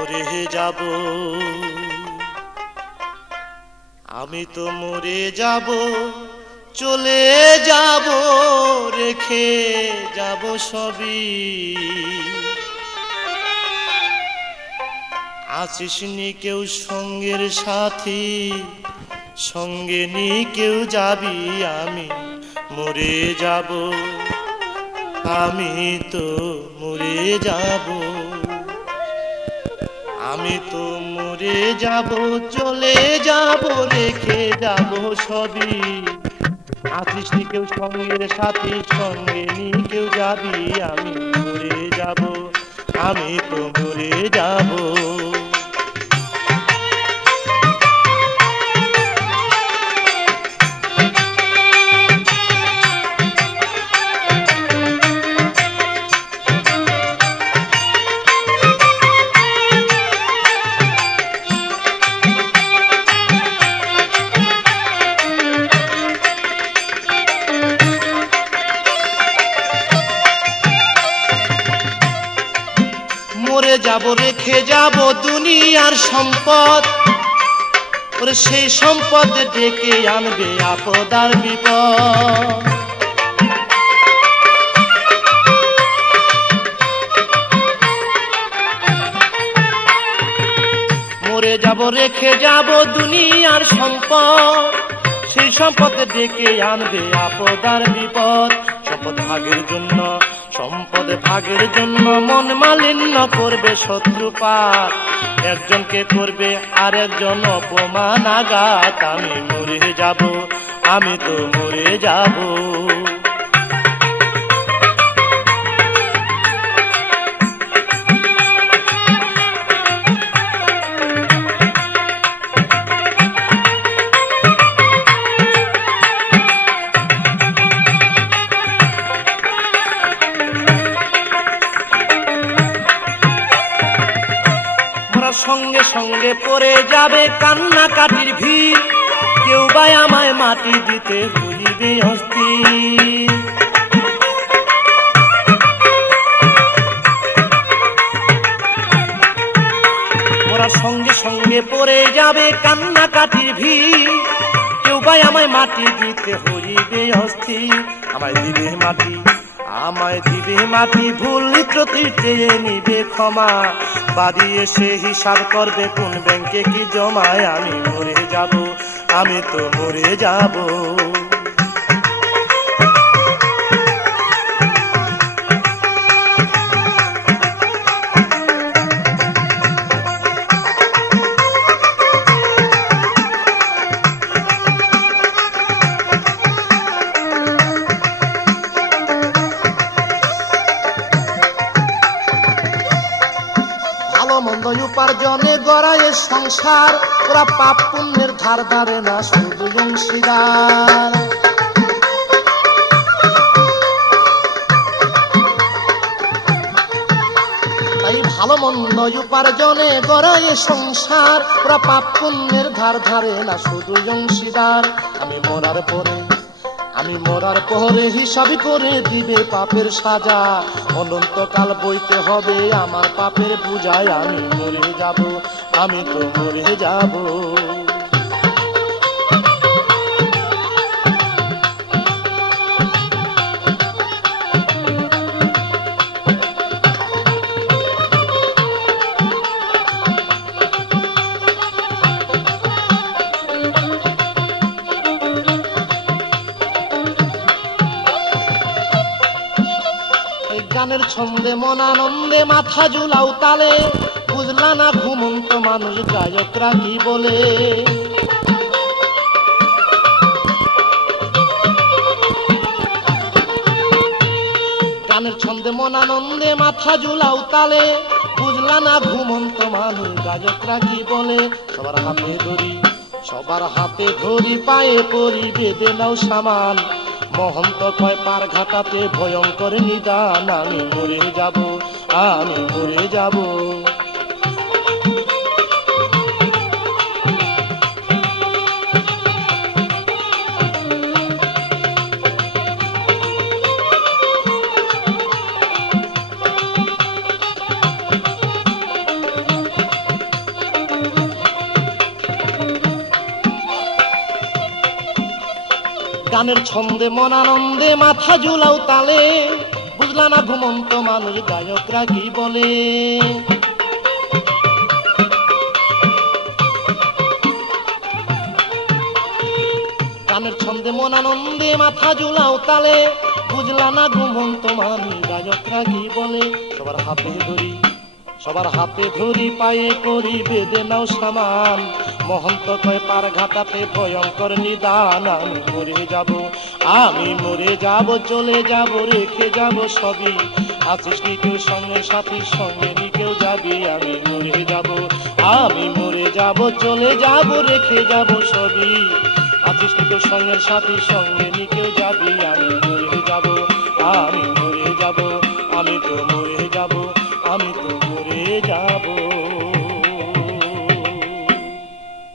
মরে যাব, আমি তো মরে যাব, চলে যাব, রেখে যাব সবই। আছিস নি কেউ সঙ্গের সাথী, সঙ্গে নি কেউ যাবি, আমি মরে যাব, আমি তো মরে যাব, আমি তো মরে যাব, চলে যাব, রেখে যাব সবই। আছিস নি কেউ সঙ্গের সাথী, সঙ্গে নি কেউ যাবি, আমি মরে যাব, আমি তো মরে যাব। মরে যাব, রেখে যাব দুনিয়ার সম্পদ, ওরে সেই সম্পদ ডেকে আনবে আপদ আর বিপদ। মরে যাব, রেখে যাব দুনিয়ার সম্পদ, সেই সম্পদ ডেকে আনবে আপদ আর বিপদ। সম্পদ ভাগের জন্য, সম্পদ ভাগের জন্য মন মালিন্য করবে শত্রুপাত, একজনকে করবে আর একজন অপমান আঘাত। আমি মরে যাব, আমি তো মরে যাব। সঙ্গে সঙ্গে পড়ে যাবে কান্নাকাটির ভিড়, কেউ বা আমায় মাটি দিতে হইবে অস্থির। ওরা সঙ্গে সঙ্গে পড়ে যাবে কান্নাকাটির ভিড়, কেউ বা আমায় মাটি দিতে হইবে অস্থির। আমায় দিবে মাটি, আমায় দিবে মাটি, ভুল ত্রুটি চেয়ে নিবে ক্ষমা, বাড়ি এসে হিসাব করবে কোন ব্যাংকে কি জমায়। আমি মরে যাব, আমি তো মরে যাব। মন্দ উপার্জনে গড়ায় সংসার, ওরা পাপ পুণ্যের ধার ধারে না, শুধু অংশীদার। তাই ভালো মন্দ উপার্জনে গড়ায় সংসার, ওরা পাপ পুণ্যের ধার ধারে না, শুধু অংশীদার। আমি মরার পরে, আমি মরার পরে হিসাব করে দিবে পাপের সাজা, অনন্তকাল বইতে হবে আমার পাপের পূজায়। আমি মরে যাব, আমি তো মরে যাব। গানের ছন্দে মন আনন্দে মাথা ঝুলাও তালে, বুঝলা না ঘুমন্ত মানুষ গায়করা কি বলে। গানের ছন্দে মন আনন্দে মাথা ঝুলাও তালে, বুঝলা না ঘুমন্ত মানুষ গায়করা কি বলে। সবার হাতে ধরি, সবার হাতে ধরি, পায়ে পরি, বেঁধে নাও সামান, মহন্ত কয় পার ঘাটাতে ভয়ঙ্কর নিদান। আমি মরে যাব, আমি মরে যাব। গানের ছন্দে মন আনন্দে মাথা ঝুলাও তালে, বুঝলা না ঘুমন্ত মানুষ গায়করা কি বলে। গানের ছন্দে মন আনন্দে মাথা ঝুলাও তালে, বুঝলা না ঘুমন্ত মানুষ গায়করা কি বলে। সবার হাতে ধরি পায়ে করি বেঁধে নাও সামান, মহন্ত কয় পার ঘাটাতে ভয়ঙ্কর নিদান। আমি মরে যাব চলে যাব রেখে যাব সবই, আছিস কি কেউ সঙ্গে সাথী সঙ্গে নি কেউ যাবি। আমি মরে যাব চলে যাব রেখে যাব সবই, আছিস কি কেউ সঙ্গের সাথী সঙ্গে নি কেউ যাবি। আমি মরে যাব আমি তো